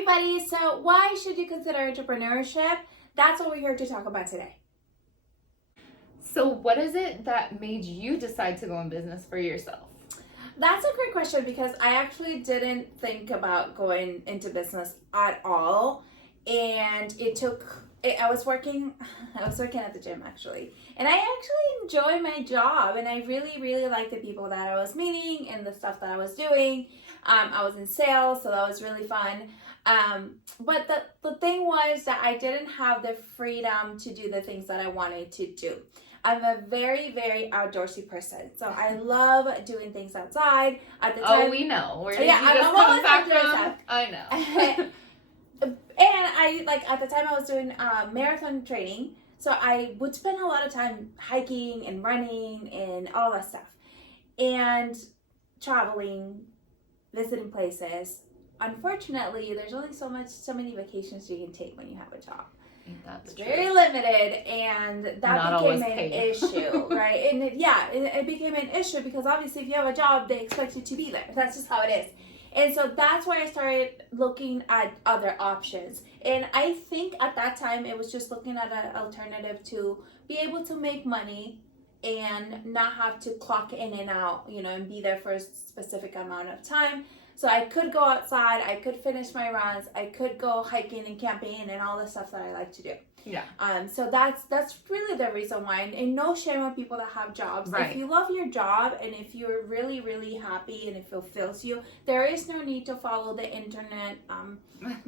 everybody. So why should you consider entrepreneurship? That's what we're here to talk about today. So what is it that made you decide to go in business for yourself? That's a great question because I actually didn't think about going into business at all. And I was working at the gym actually. And I actually enjoy my job and I really like the people that I was meeting and the stuff that I was doing. I was in sales, so that was really fun. But the thing was that I didn't have the freedom to do the things that I wanted to do. I'm a very outdoorsy person, so I love doing things outside. At the time, we know. Where did yeah, you just come back from? I know. And I at the time I was doing marathon training, so I would spend a lot of time hiking and running and all that stuff, and traveling, visiting places. Unfortunately, there's only so many vacations you can take when you have a job. It's very limited, and that became an issue, right? And it became an issue because obviously if you have a job, they expect you to be there. That's just how it is. And so that's why I started looking at other options. And I think at that time it was just looking at an alternative to be able to make money and not have to clock in and out, and be there for a specific amount of time. So I could go outside, I could finish my runs, I could go hiking and camping and all the stuff that I like to do. Yeah. So that's really the reason why. And no shame on people that have jobs. Right. If you love your job and if you're really happy and it fulfills you, there is no need to follow the internet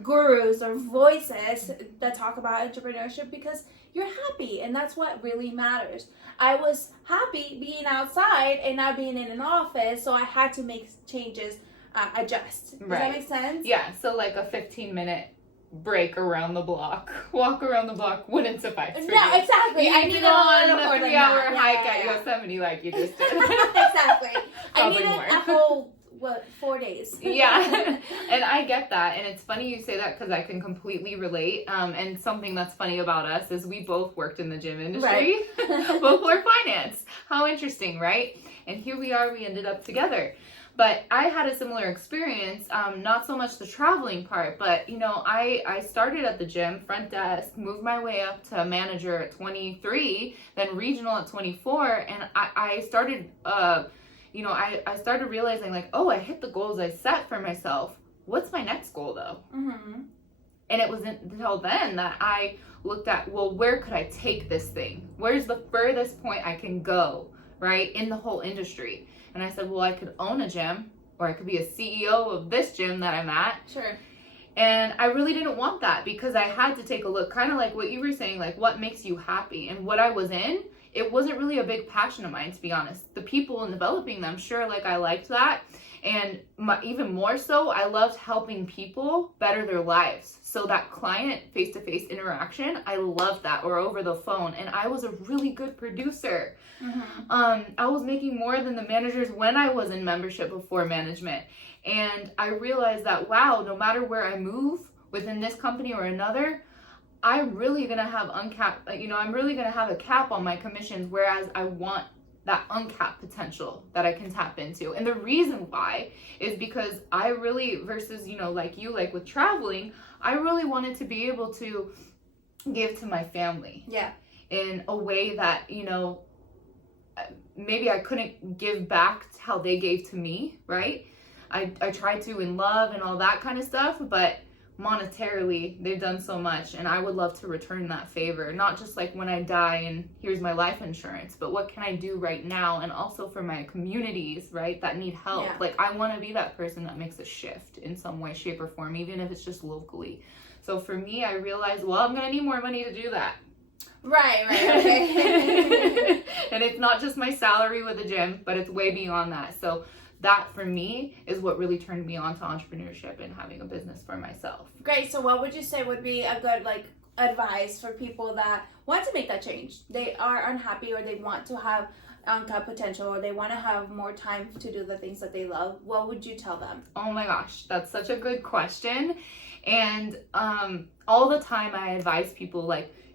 gurus or voices that talk about entrepreneurship because you're happy and that's what really matters. I was happy being outside and not being in an office, so I had to make changes. Adjust. Does that make sense? Yeah, so like a 15-minute break around the block, walk around the block wouldn't suffice for you. No, exactly. You need to go on a 3-hour hike at Yosemite like you just did. Exactly. I needed more. a whole, 4 days. Yeah, and I get that, and it's funny you say that because I can completely relate, and something that's funny about us is we both worked in the gym industry, right. both were finance. How interesting, right? And here we are, we ended up together. But I had a similar experience, not so much the traveling part, but, I started at the gym, front desk, moved my way up to manager at 23, then regional at 24, and I started, I started realizing, I hit the goals I set for myself. What's my next goal, though? Mm-hmm. And it wasn't until then that I looked at, where could I take this thing? Where's the furthest point I can go, right, in the whole industry? And I said, I could own a gym, or I could be a CEO of this gym that I'm at. Sure. And I really didn't want that because I had to take a look, kind of like what you were saying, like what makes you happy. And what I was in, it wasn't really a big passion of mine, to be honest. The people and developing them, sure, I liked that. And even more so, I loved helping people better their lives. So that client face-to-face interaction, I loved that, or over the phone. And I was a really good producer. Mm-hmm. I was making more than the managers when I was in membership before management. And I realized that, no matter where I move within this company or another, I'm really going to have I'm really going to have a cap on my commissions, whereas I want that uncapped potential that I can tap into. And the reason why is because I really, versus, like with traveling, I really wanted to be able to give to my family. Yeah. In a way that, maybe I couldn't give back how they gave to me, right? I tried to in love and all that kind of stuff, but monetarily they've done so much, and I would love to return that favor, not just when I die and here's my life insurance, but what can I do right now, and also for my communities, right, that need help. Yeah. I want to be that person that makes a shift in some way, shape, or form, even if it's just locally. So for me, I realized, I'm gonna need more money to do that. Right, okay. And it's not just my salary with the gym, but it's way beyond that. So that for me is what really turned me on to entrepreneurship and having a business for myself. Great. So what would you say would be a good advice for people that want to make that change? They are unhappy, or they want to have uncapped potential, or they want to have more time to do the things that they love. What would you tell them? Oh my gosh, that's such a good question. And all the time I advise people,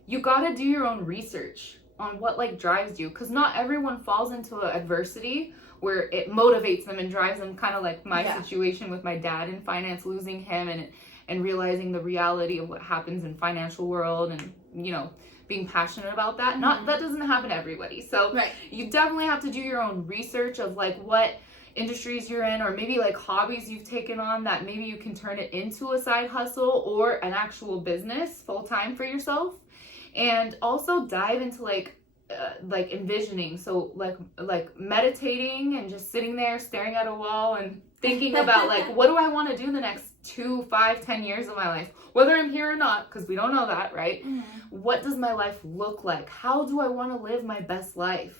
you gotta do your own research on what drives you, because not everyone falls into adversity where it motivates them and drives them, kind of like my Yeah. situation with my dad in finance, losing him and realizing the reality of what happens in financial world, and being passionate about that. Not that doesn't happen to everybody. So Right. you definitely have to do your own research of like what industries you're in, or maybe like hobbies you've taken on that maybe you can turn it into a side hustle or an actual business full time for yourself. And also dive into like envisioning, so like meditating and just sitting there staring at a wall and thinking about like, what do I want to do the next 2, 5, 10 years of my life, whether I'm here or not, because we don't know that, right? What does my life look like? How do I want to live my best life?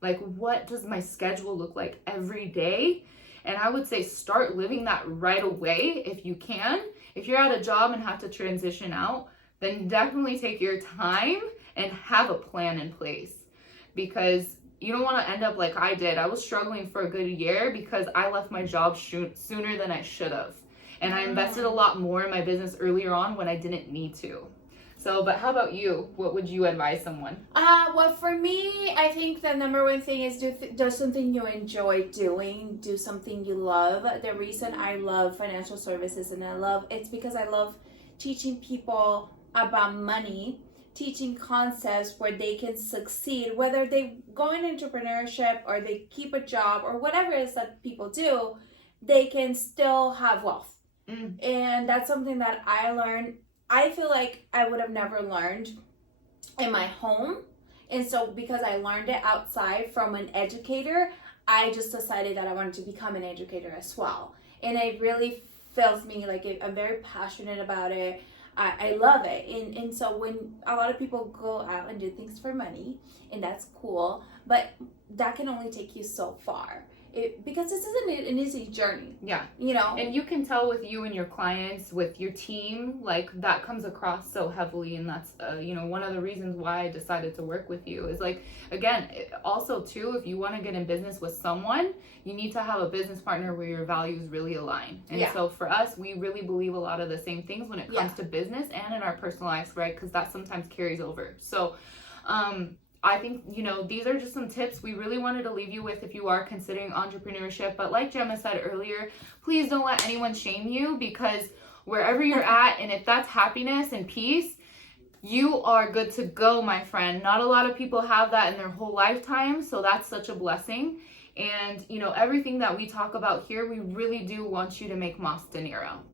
Like, what does my schedule look like every day? And I would say start living that right away if you can. If you're at a job and have to transition out, then definitely take your time and have a plan in place, because you don't want to end up like I did. I was struggling for a good year because I left my job sooner than I should have. And I invested a lot more in my business earlier on when I didn't need to. So, but how about you? What would you advise someone? Well, for me, I think the number one thing is do something you enjoy doing. Do something you love. The reason I love financial services it's because I love teaching people about money, teaching concepts where they can succeed, whether they go in entrepreneurship or they keep a job or whatever it is that people do, they can still have wealth. And that's something that I learned. I feel like I would have never learned in my home. And so because I learned it outside from an educator, I just decided that I wanted to become an educator as well. And it really fills me, like I'm very passionate about it. I love it. And so when a lot of people go out and do things for money, and that's cool, but that can only take you so far. Because this isn't an easy journey. Yeah. And you can tell with you and your clients, with your team, like that comes across so heavily. And that's, one of the reasons why I decided to work with you is like, again, also too, if you want to get in business with someone, you need to have a business partner where your values really align. And so for us, we really believe a lot of the same things when it comes to business and in our personal lives, right? Because that sometimes carries over. So, I think, these are just some tips we really wanted to leave you with if you are considering entrepreneurship. But like Gemma said earlier, please don't let anyone shame you, because wherever you're at, and if that's happiness and peace, you are good to go, my friend. Not a lot of people have that in their whole lifetime, so that's such a blessing. And, everything that we talk about here, we really do want you to make mas dinero.